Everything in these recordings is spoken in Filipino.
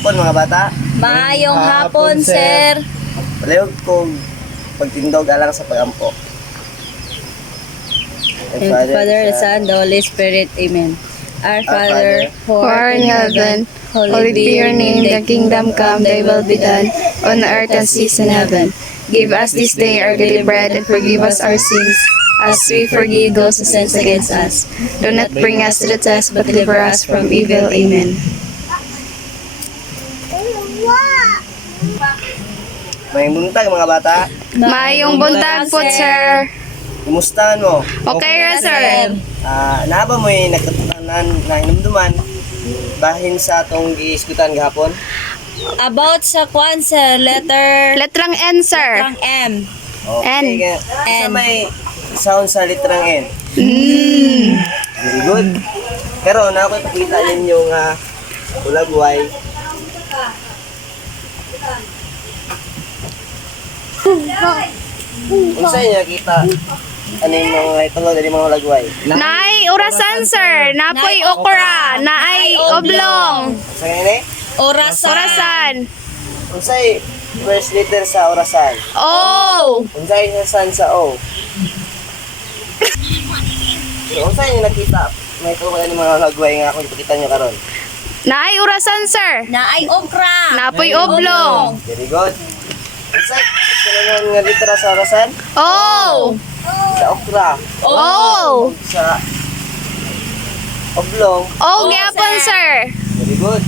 hapon mga bata. Maayong hapon, sir. Palayog kong pagtindog alang sa pagampo. And Father, the Son, the Holy Spirit. Amen. Our Father, who Who art in heaven, holy be your name, the kingdom come, thy will be done, on earth as it is in heaven. Give us this day our daily bread, and forgive us our sins, as we forgive those who sin against us. Do not bring us to the test, but deliver us from evil. Amen. May buntag mga bata. Mayong buntag po, sir. Kumustahan mo? Okay ra, sir. Naaba mo yung nagkatanan na hinumduman bahin sa atong giiskutan gahapon? About sa kwan, sir, Letrang N, sir. letrang M. Okay. N. Sa may sound sa litrang N. Very good. Pero na ako ipakita ninyo nga ulagway. Kung sa inyo kita ano yung mga itulog dari mga ulagway? Naay orasan, sir. Napoy okra. Naay oblong. Sa ngayon Orasan. Orasan. kung sa first letter sa orasan. O. Kung sa san sa O. Kung sa inyo nakita, may itulog dari mga ulagway nga kung ipakita nyo karon. Naay orasan, sir. Na ay okra. Napoy oblong. Very good. Kung sa ito nga letra sa orasan? O. Sa okra. O. Sa oblong. O gyapon, sir. Very good.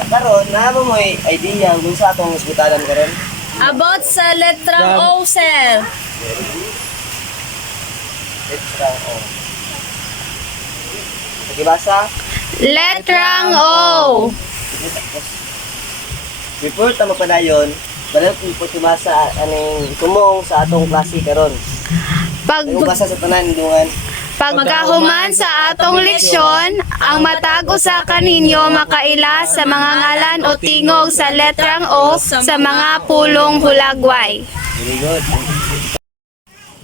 Sa karon, naamo mo idea kung sa atong isbitalan karon? About sa letrang O, sir. Letra O. Sige basa. Letrang O. Before tama pa dayon, balik po basa aning tumong sa atong klase karon. Pag Ay basa sa tanan dungan. pagkahuman sa atong leksyon, ang matag usa ka ninyo makaila sa mga ngalan o tingog sa letrang O sa mga pulong hulagway. Very good.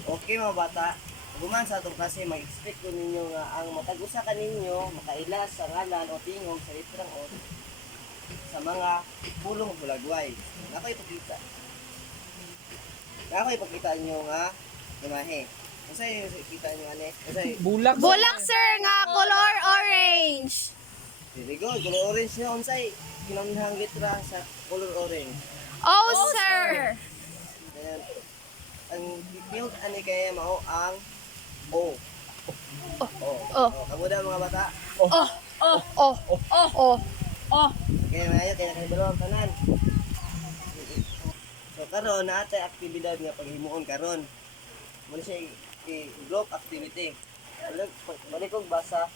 Okay mga bata, guman sa atong klase mag-expect ko ninyo nga ang matag usa ka ninyo makaila sa ngalan o tingog sa letrang O sa mga pulong hulagway. Nako ipakita. Nako ipakita niyo nga imahe. Unsay kita niyo ane? Unsay Bulak, sir, nga color orange. very good. Color orange niya unsay kinamnahang letra sa color orange. O, sir. Ayan. Ang yung ani kaya mao ang O. O. Kamu daw mga bata. O. O. Kaya mayo kaya kanibalo ang tanan. So karon na atay aktibidad nga paghimuon karon. Muna siya i-block activity. Balik kong basa.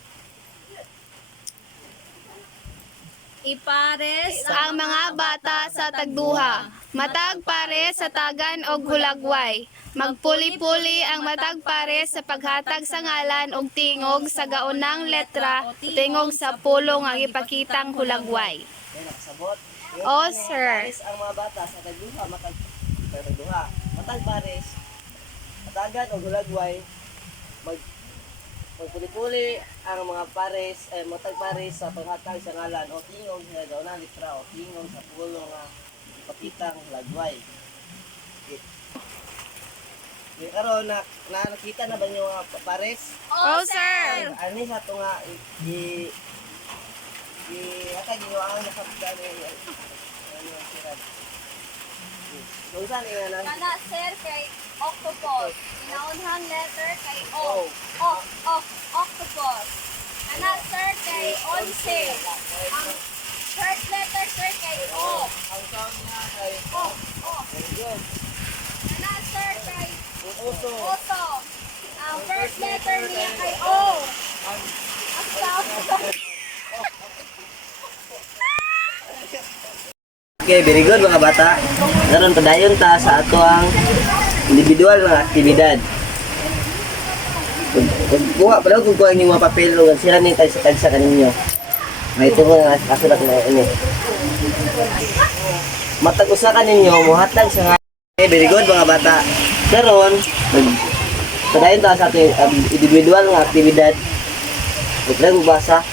Ipares Ang mga bata sa tagduha, matag pare sa tagan og hulagway. Magpuli-puli ang matag pare sa paghatag sa ngalan og tingog sa gaunang letra, tingog sa pulong ang ipakitang hulagway. Yan nakasabot. O, sir. Pares ang mga bata sa tagduha tagduha. Matag pares. Matagan o hulagway. Magpuli-puli ang mga pares matag pares sa paghatag sa ngalan o tingog sa gaunang letra o tingog sa pulong nga ipakitang hulagway. Okay, karon nakita na ba niyo nga pares? O, sir. Ano sa ito nga ata ginawa ang nakapagano ano ang sirad. Kung saan nga na? Kana, sir, kay octopus. Inaunhang letter kay O. Octopus. Kana, sir, kay onse. Ang first letter, sir, kay O. Ang sound nga kay O. very good. Kana, sir, kay Oso. oso. Ang first letter niya kay O. Ang sound. Okay, very good mga bata. Karon padayon ta sa ato ang individual nga aktibidad. Kuha pala kung kuha yung mga papel o sila ni tagsa kaninyo. May ito ko nga kasulat na ini. Matag usa ka ninyo muhatag sa nga. Okay, very good mga bata. Karon padayon ta sa ato individual nga aktibidad. Biglang basa.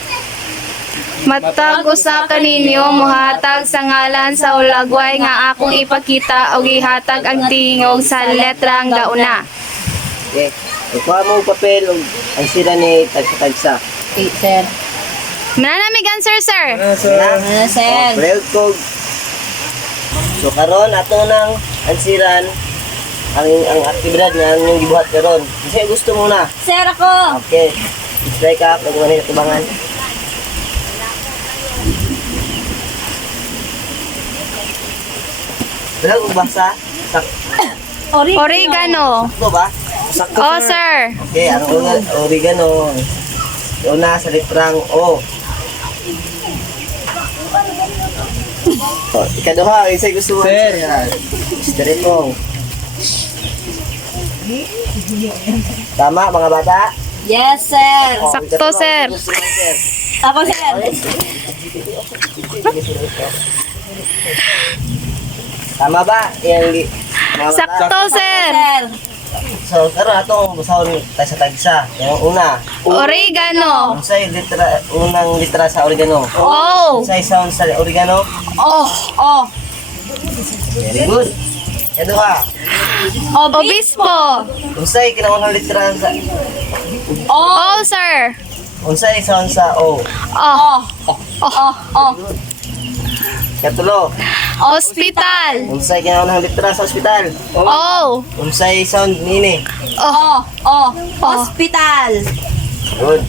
Matag usa kaninyo mohatag sa ngalan sa ulagway nga akong ipakita ug ihatag ang tingog sa letrang gauna. Okay. Ikuha mo papel o ang sila ni tagsa-tagsa. Okay, sir. Mananamig answer, sir. Sir. Breld kog. So karon ato nang ansiran ang aktibidad nga ang inyong gibuhat karon. Kasi gusto mo na. Sir ako. Okay. Strike up, nagmanay tubangan. Wala kong basa. Oregano. Sakto ba? Sakto, Oh, sir. Okay, ang oregano. Una sa litrang O. Oh, ikaduha, isa'y gusto mo. Sir. Sir mo. Tama, mga bata? Yes, sir. Oh, Sakto, ikaduha, sir. gusto mo, sir. Ako, sir. Tama ba? Yang mga bata? Sakto, sir. Sir. So, karon atong basahon tayo sa tagsa. Yung una, Oregano. unsay unang litra sa oregano. Oh. Unsay sound sa oregano? Oh. Oh. Very good. Ikaduha, Obispo. unsay kinaunang litra sa Oh, sir. unsay sound sa O. Oh. Oh. Oh. Katulo, Hospital. unsay kinaunang litra sa ospital. Oh. Unsay sound nini. Oh. Oh. Hospital. Good.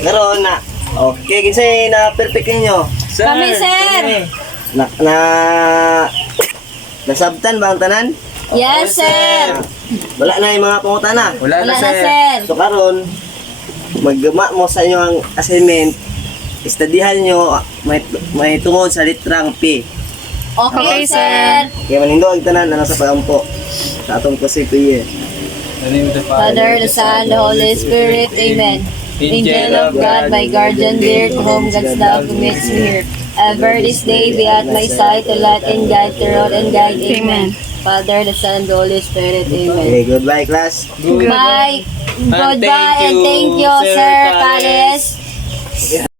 Karon na. Okay, kinsay na perfect ninyo. Sir. Kami, sir. Na nasabtan ba ang tanan? Yes, sir. Wala na yung mga pangutana. Wala Wala na, na, sir. sir. So karon maggama mo sa inyo ang assignment. Istadihan nyo may tungod sa litrang P. Okay, Okay, sir. Kaya manindo ang tanan na nasa pagampo. Sa atong kasi kuya. In the name of the Father, the Son, the Holy Spirit. Amen. Angel of God, my guardian dear, to whom God's love commits me here. Ever this day be at my side to light and guide, to road and guide. Amen. Father, the Son, the Holy Spirit. Amen. Okay, goodbye class. Bye. Goodbye and thank you, Sir Talis.